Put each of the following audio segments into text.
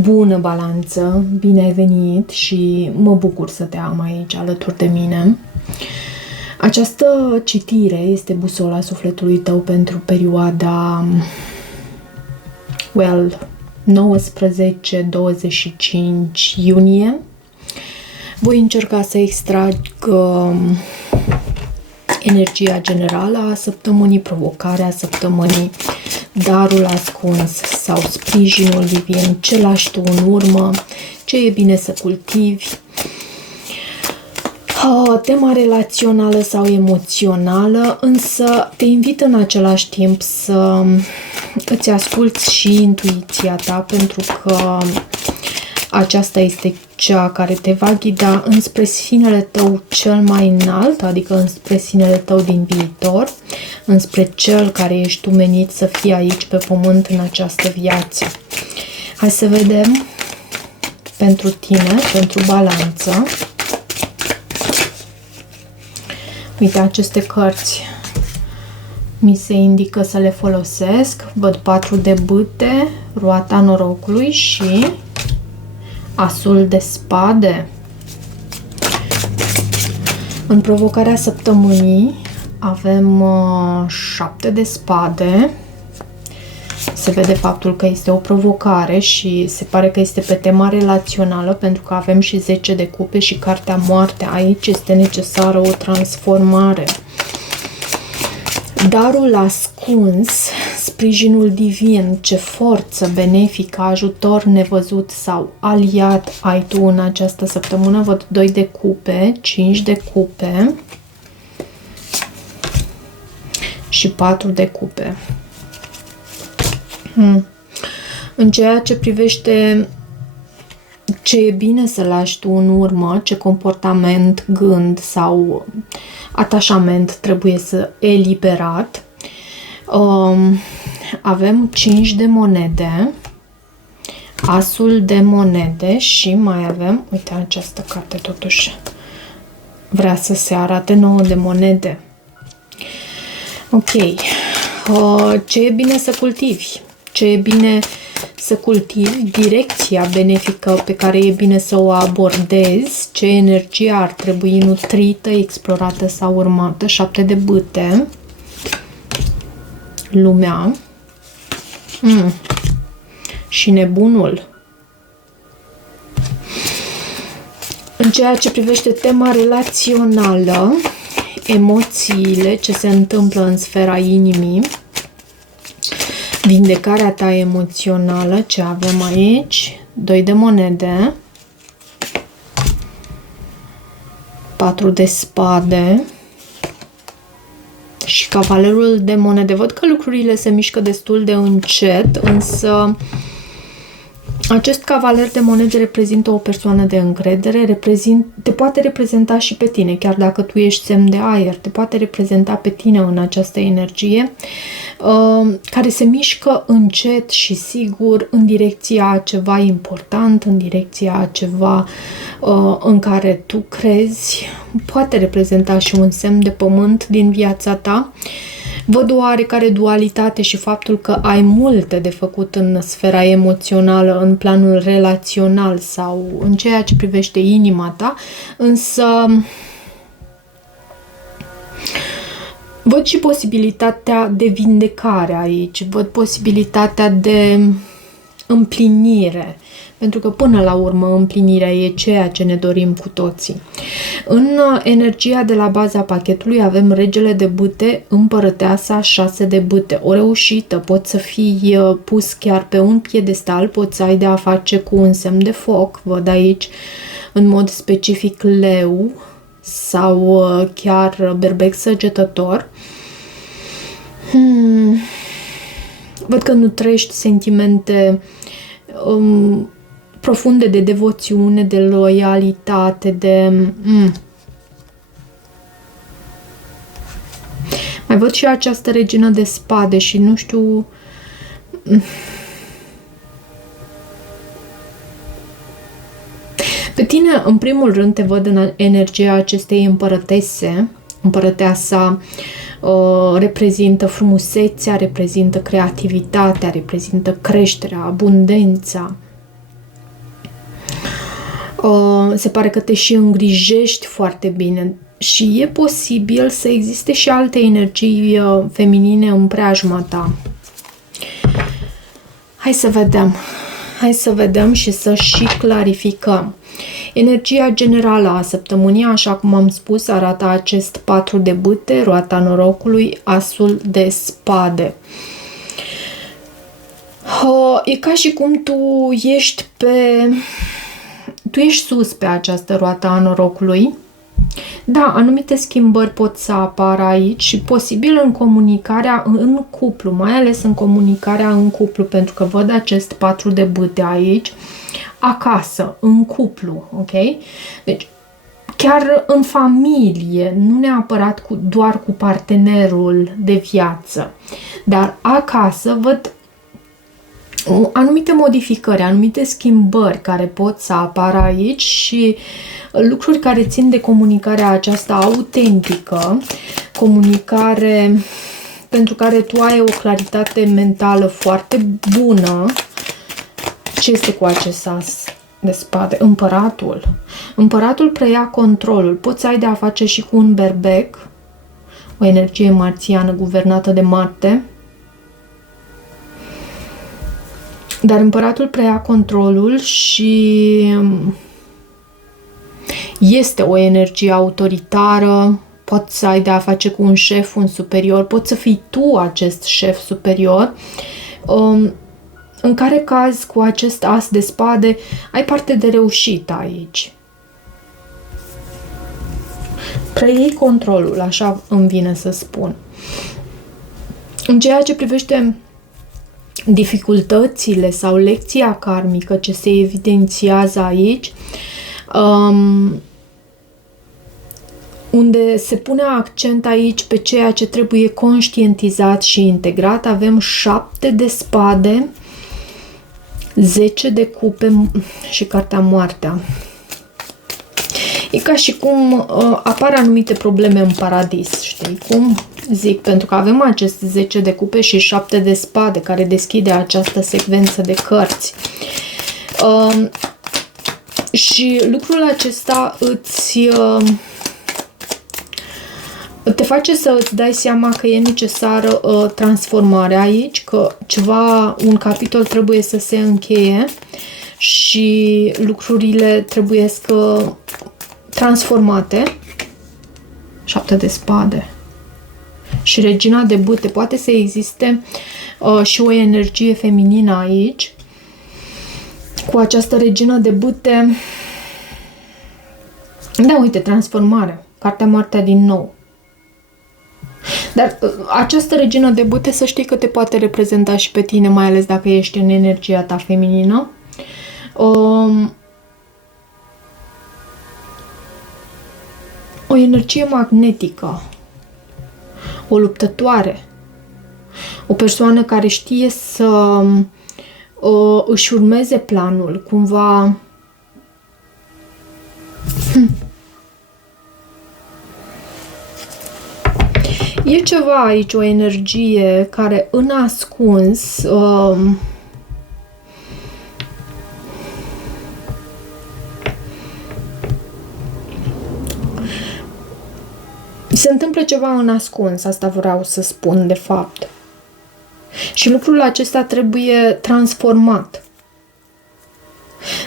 Bună balanță, bine ai venit și mă bucur să te am aici alături de mine. Această citire este busola sufletului tău pentru perioada 19-25 iunie. Voi încerca să extrag energia generală a săptămânii, provocarea săptămânii, darul ascuns sau sprijinul divin, ce lași tu în urmă, ce e bine să cultivi, tema relațională sau emoțională, însă te invit în același timp să îți asculți și intuiția ta, pentru că aceasta este cea care te va ghida înspre sinele tău cel mai înalt, adică înspre sinele tău din viitor, înspre cel care ești tu menit să fii aici pe pământ în această viață. Hai să vedem pentru tine, pentru balanță. Uite, aceste cărți mi se indică să le folosesc. Văd 4 de bâte, roata norocului și asul de spade. În provocarea săptămânii avem 7 de spade. Se vede faptul că este o provocare și se pare că este pe tema relațională, pentru că avem și 10 de cupe și cartea moarte. Aici este necesară o transformare. Darul ascuns, sprijinul divin, ce forță benefică, ajutor nevăzut sau aliat ai tu în această săptămână. Văd 2 de cupe, 5 de cupe și 4 de cupe. În ceea ce privește ce e bine să lași tu în urmă, ce comportament, gând sau atașament trebuie să eliberat, avem 5 de monede, asul de monede și mai avem, uite, această carte totuși vrea să se arate 9 de monede. Ok, ce e bine să cultivi? Ce e bine să cultivi, direcția benefică pe care e bine să o abordezi, ce energie ar trebui nutrită, explorată sau urmată. 7 de bâte, lumea și nebunul. În ceea ce privește tema relațională, emoțiile, ce se întâmplă în sfera inimii, vindecarea ta emoțională, ce avem aici, 2 de monede, 4 de spade și cavalerul de monede. Văd că lucrurile se mișcă destul de încet, însă acest cavaler de monede reprezintă o persoană de încredere, te poate reprezenta și pe tine, chiar dacă tu ești semn de aer, te poate reprezenta pe tine în această energie care se mișcă încet și sigur în direcția a ceva important, în direcția a ceva în care tu crezi. Poate reprezenta și un semn de pământ din viața ta. Văd o oarecare dualitate și faptul că ai multe de făcut în sfera emoțională, în planul relațional sau în ceea ce privește inima ta, însă văd și posibilitatea de vindecare aici, văd posibilitatea de împlinire, pentru că până la urmă împlinirea e ceea ce ne dorim cu toții. În energia de la baza pachetului avem regele de bâte, împărăteasa, 6 de bâte. O reușită, poți să fii pus chiar pe un piedestal, poți să ai de a face cu un semn de foc, văd aici în mod specific leu sau chiar berbec săgetător. Văd că nutrești sentimente profunde de devoțiune, de loialitate, de... Mai văd și această regină de spade și nu știu... Pe tine, în primul rând, te văd în energia acestei împărătese. Împărăteasa reprezintă frumusețea, reprezintă creativitatea, reprezintă creșterea, abundența. Se pare că te și îngrijești foarte bine și e posibil să existe și alte energii feminine în preajma ta. Hai să vedem și să și clarificăm. Energia generală a săptămânii, așa cum am spus, arată acest 4 de bâte, roata norocului, asul de spade. E ca și cum tu ești sus pe această roată a norocului. Da, anumite schimbări pot să apară aici și posibil în comunicarea în cuplu, mai ales în comunicarea în cuplu, pentru că văd acest 4 de bâte aici, acasă, în cuplu, ok? Deci, chiar în familie, nu neapărat doar cu partenerul de viață, dar acasă văd anumite modificări, anumite schimbări care pot să apară aici și lucruri care țin de comunicarea aceasta autentică, comunicare pentru care tu ai o claritate mentală foarte bună. Ce este cu acest as de spade? Împăratul. Împăratul preia controlul. Poți să ai de a face și cu un berbec, o energie marțiană guvernată de Marte. Dar împăratul preia controlul și este o energie autoritară, poți să ai de a face cu un șef, un superior, poți să fii tu acest șef superior. În care caz cu acest as de spade ai parte de reușită aici. Preiei controlul, așa îmi vine să spun. În ceea ce privește dificultățile sau lecția karmică ce se evidențiază aici, unde se pune accent aici pe ceea ce trebuie conștientizat și integrat, avem 7 de spade, 10 de cupe și cartea moartea. E ca și cum apar anumite probleme în paradis, știi cum? Zic, pentru că avem acest 10 de cupe și 7 de spade care deschide această secvență de cărți. Și lucrul acesta te face să îți dai seama că e necesară transformarea aici, că un capitol trebuie să se încheie și lucrurile trebuie să transformate. 7 de spade. Și regina de bâte. Poate să existe și o energie feminină aici. Cu această regină de bâte. Da, uite, transformare. Cartea moartea din nou. Dar această regină de bâte, să știi că te poate reprezenta și pe tine, mai ales dacă ești în energia ta feminină. O energie magnetică, o luptătoare, o persoană care știe să își urmeze planul, cumva. E ceva aici, o energie care în ascuns se întâmplă ceva în ascuns, asta vreau să spun de fapt. Și lucrul acesta trebuie transformat.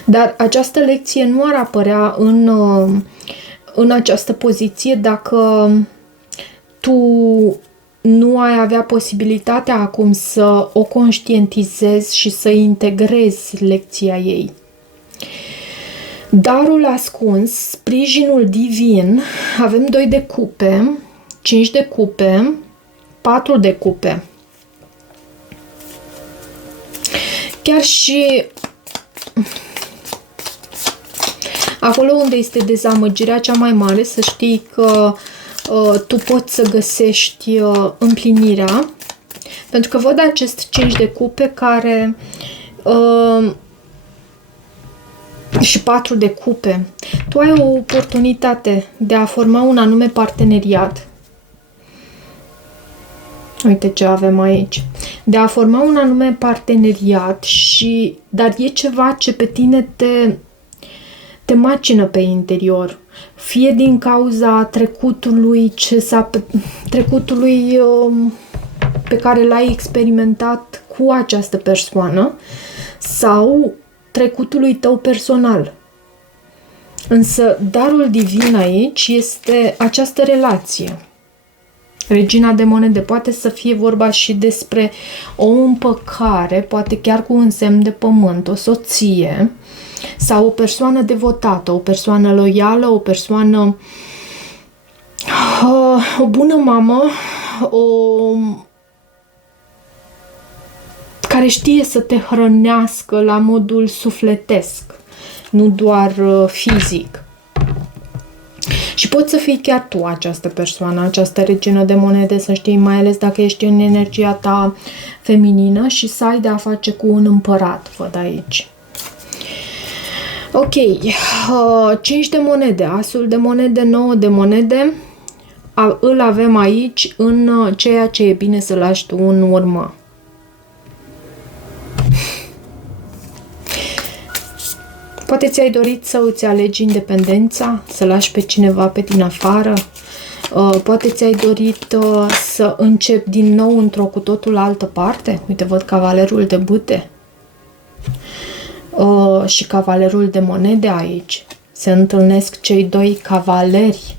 Dar această lecție nu ar apărea în această poziție dacă tu nu ai avea posibilitatea acum să o conștientizezi și să integrezi lecția ei. Darul ascuns, sprijinul divin, avem 2 de cupe, 5 de cupe, 4 de cupe. Chiar și acolo unde este dezamăgirea cea mai mare, să știi că tu poți să găsești împlinirea, pentru că văd acest 5 de cupe care și 4 de cupe. Tu ai o oportunitate de a forma un anume parteneriat. Uite ce avem aici. De a forma un anume parteneriat dar e ceva ce pe tine te macină pe interior, fie din cauza trecutului pe care l-ai experimentat cu această persoană sau trecutului tău personal. Însă darul divin aici este această relație. Regina de monede poate să fie vorba și despre o împăcare, poate chiar cu un semn de pământ, o soție sau o persoană devotată, o persoană loială, o persoană, o bună mamă, care știe să te hrănească la modul sufletesc, nu doar fizic. Și poți să fii chiar tu această persoană, această regină de monede, să știi, mai ales dacă ești în energia ta feminină și să ai de a face cu un împărat, văd aici. Ok, 5 de monede, asul de monede, 9 de monede, îl avem aici în ceea ce e bine să lași tu în urmă. Poate ți-ai dorit să îți alegi independența, să lași pe cineva pe din afară. Poate ți-ai dorit să începi din nou într-o cu totul altă parte. Uite, văd cavalerul de bâte și cavalerul de monede aici. Se întâlnesc cei doi cavaleri.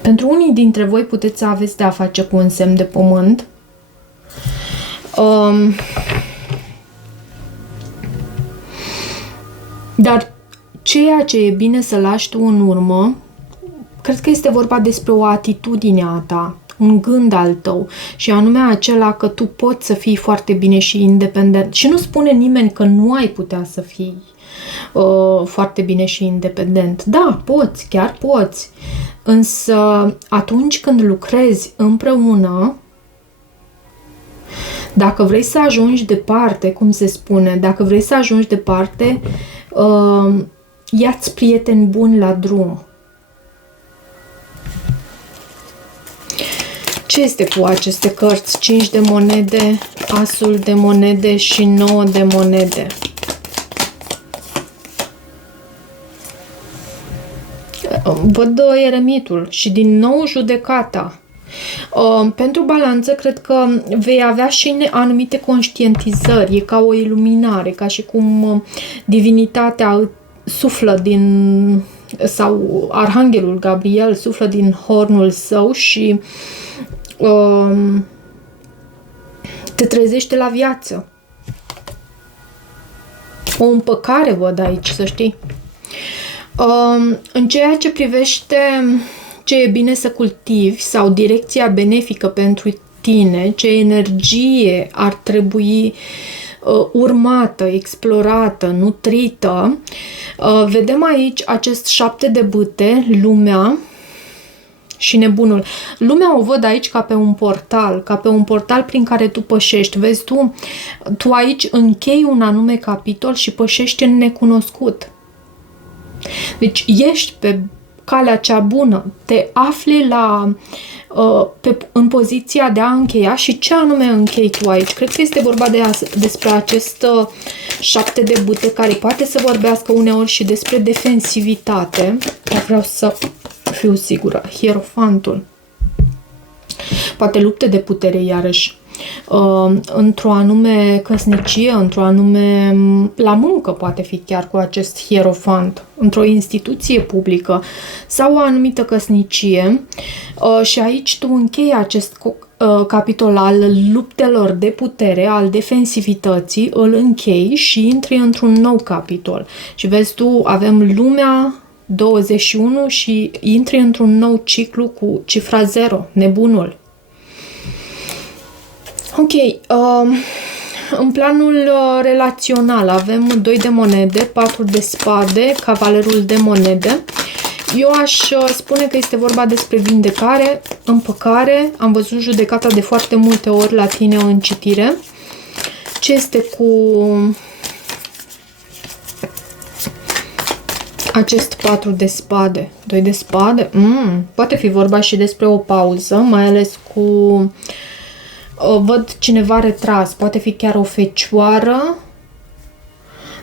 Pentru unii dintre voi puteți să aveți de a face cu un semn de pământ. Dar ceea ce e bine să lași tu în urmă, cred că este vorba despre o atitudine a ta, un gând al tău, și anume acela că tu poți să fii foarte bine și independent. Și nu spune nimeni că nu ai putea să fii foarte bine și independent. Da, poți, chiar poți. Însă atunci când lucrezi împreună, dacă vrei să ajungi departe, cum se spune, dacă vrei să ajungi departe, ia-ți prieteni buni la drum. Ce este cu aceste cărți? 5 de monede, asul de monede și 9 de monede. Văd eremitul și din nou judecata. Pentru balanță, cred că vei avea și anumite conștientizări, e ca o iluminare, ca și cum divinitatea suflă sau Arhanghelul Gabriel suflă din hornul său și te trezește la viață. O împăcare văd aici, să știi. În ceea ce privește ce e bine să cultivi sau direcția benefică pentru tine, ce energie ar trebui urmată, explorată, nutrită, vedem aici acest 7 de bâte, lumea și nebunul. Lumea o văd aici ca pe un portal prin care tu pășești. Vezi, tu aici închei un anume capitol și pășești în necunoscut. Deci ești pe calea cea bună, te afli în poziția de a încheia. Și ce anume închei tu aici? Cred că este vorba despre acest 7 de bâte care poate să vorbească uneori și despre defensivitate, dar vreau să fiu sigură. Hierofantul. Poate lupte de putere iarăși. Într-o anume căsnicie, la muncă poate fi chiar cu acest hierofant, într-o instituție publică sau o anumită căsnicie, și aici tu închei acest capitol al luptelor de putere, al defensivității, îl închei și intri într-un nou capitol. Și vezi tu, avem lumea 21 și intri într-un nou ciclu cu cifra 0, nebunul. Ok, în planul relațional avem 2 de monede, 4 de spade, cavalerul de monede. Eu aș spune că este vorba despre vindecare, împăcare. Am văzut judecata de foarte multe ori la tine în citire. Ce este cu acest 4 de spade? 2 de spade? Poate fi vorba și despre o pauză, mai ales cu... Văd cineva retras, poate fi chiar o fecioară,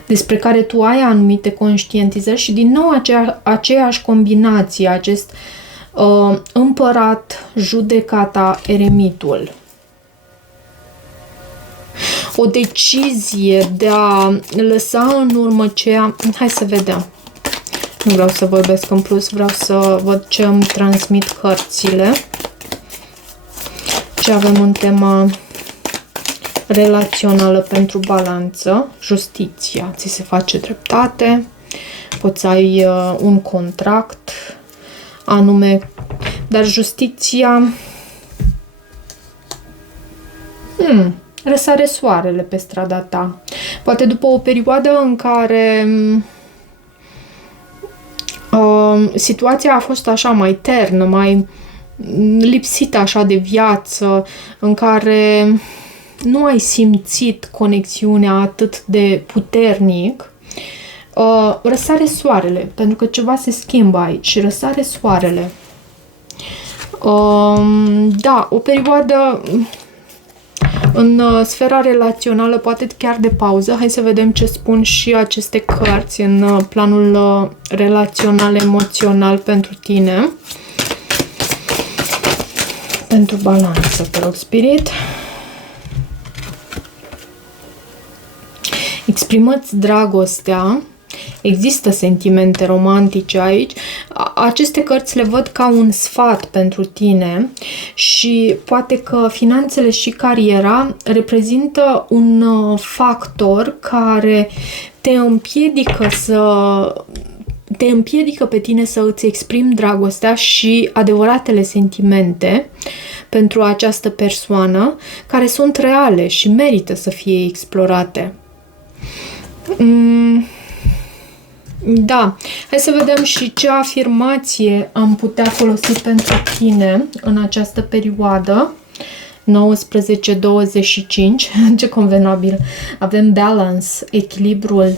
despre care tu ai anumite conștientizări și din nou aceeași combinație, acest împărat, judecata, eremitul. O decizie de a lăsa în urmă ceea... Hai să vedem. Nu vreau să vorbesc în plus, vreau să văd ce îmi transmit cărțile. Ce avem în tema relațională pentru balanță. Justiția. Ți se face dreptate. Poți să ai un contract anume. Dar justiția... Răsare soarele pe strada ta. Poate după o perioadă în care situația a fost așa mai ternă, mai lipsită așa de viață, în care nu ai simțit conexiunea atât de puternic, răsare soarele, pentru că ceva se schimbă aici, răsare soarele. Da, o perioadă în sfera relațională, poate chiar de pauză. Hai să vedem ce spun și aceste cărți în planul relațional, emoțional pentru tine. Pentru balanță, te rog, spirit. Exprimă-ți dragostea. Există sentimente romantice aici. Aceste cărți le văd ca un sfat pentru tine și poate că finanțele și cariera reprezintă un factor care te împiedică pe tine să îți exprimi dragostea și adevăratele sentimente pentru această persoană, care sunt reale și merită să fie explorate. Da, hai să vedem și ce afirmație am putea folosi pentru tine în această perioadă. 19-25, ce convenabil. Avem balance, echilibrul.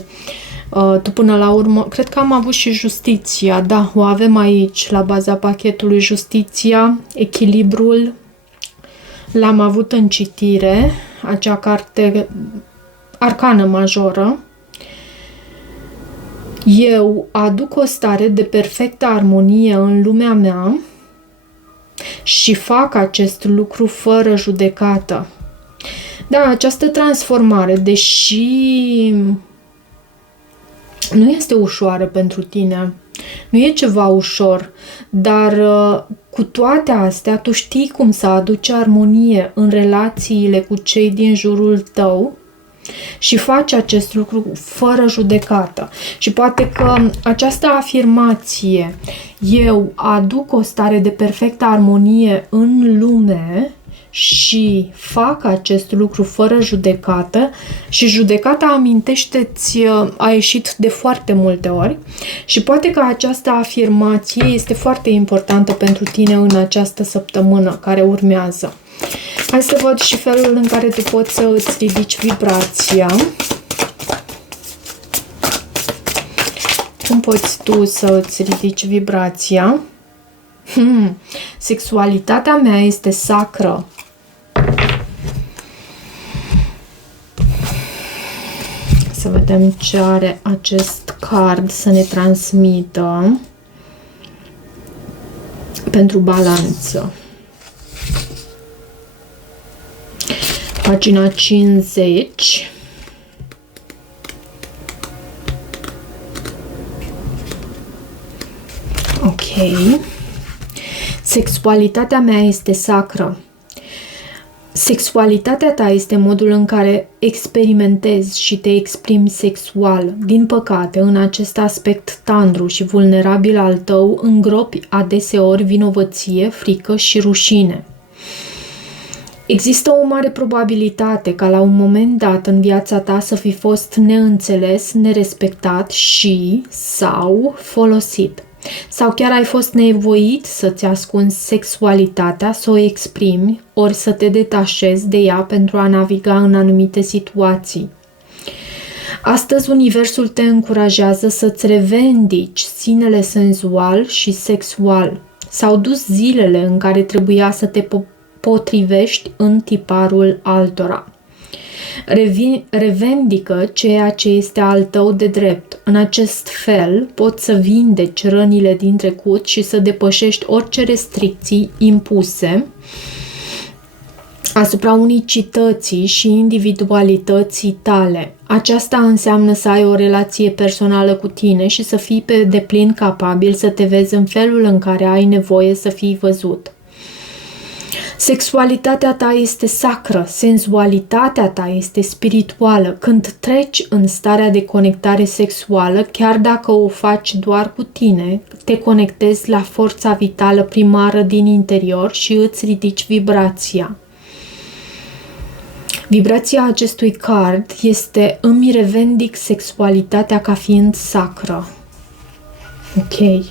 Tu până la urmă, cred că am avut și justiția, da, o avem aici la baza pachetului, justiția, echilibrul. L-am avut în citire, acea carte arcană majoră. Eu aduc o stare de perfectă armonie în lumea mea și fac acest lucru fără judecată. Da, această transformare, deși nu este ușoară pentru tine, nu e ceva ușor, dar cu toate astea tu știi cum să aduci armonie în relațiile cu cei din jurul tău și faci acest lucru fără judecată. Și poate că această afirmație, eu aduc o stare de perfectă armonie în lume și fac acest lucru fără judecată, și judecata, amintește-ți, a ieșit de foarte multe ori și poate că această afirmație este foarte importantă pentru tine în această săptămână care urmează. Hai să văd și felul în care tu poți să îți ridici vibrația. Cum poți tu să îți ridici vibrația? Sexualitatea mea este sacră. Să vedem ce are acest card să ne transmită pentru balanță. Pagina 50. Ok. Sexualitatea mea este sacră. Sexualitatea ta este modul în care experimentezi și te exprimi sexual. Din păcate, în acest aspect tandru și vulnerabil al tău, îngropi adeseori vinovăție, frică și rușine. Există o mare probabilitate ca la un moment dat în viața ta să fi fost neînțeles, nerespectat și sau folosit. Sau chiar ai fost nevoit să-ți ascunzi sexualitatea, să o exprimi, ori să te detașezi de ea pentru a naviga în anumite situații. Astăzi, universul te încurajează să-ți revendici sinele senzual și sexual. S-au dus zilele în care trebuia să te potrivești în tiparul altora. Revendică ceea ce este al tău de drept. În acest fel poți să vindeci rănile din trecut și să depășești orice restricții impuse asupra unicității și individualității tale. Aceasta înseamnă să ai o relație personală cu tine și să fii pe deplin capabil să te vezi în felul în care ai nevoie să fii văzut. Sexualitatea ta este sacră, senzualitatea ta este spirituală. Când treci în starea de conectare sexuală, chiar dacă o faci doar cu tine, te conectezi la forța vitală primară din interior și îți ridici vibrația. Vibrația acestui card este: îmi revendic sexualitatea ca fiind sacră. Ok.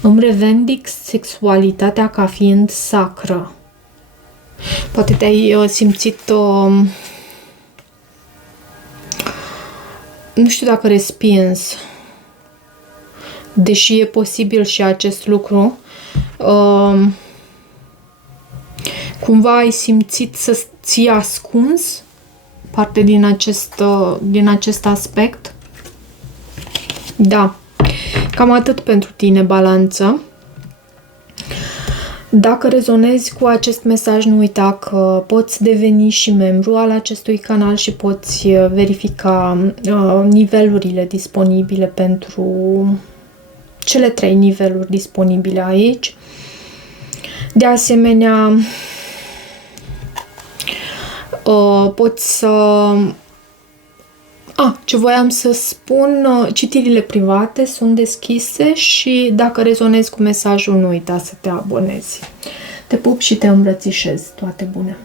Îmi revendic sexualitatea ca fiind sacră. Poate te-ai simțit, nu știu dacă respins, deși e posibil și acest lucru. Cumva ai simțit să ți-ai ascuns parte din acest aspect. Da. Cam atât pentru tine, Balanță. Dacă rezonezi cu acest mesaj, nu uita că poți deveni și membru al acestui canal și poți verifica nivelurile disponibile pentru cele 3 niveluri disponibile aici. De asemenea, poți să... ce voiam să spun, citirile private sunt deschise și dacă rezonezi cu mesajul, nu uita să te abonezi. Te pup și te îmbrățișez. Toate bune!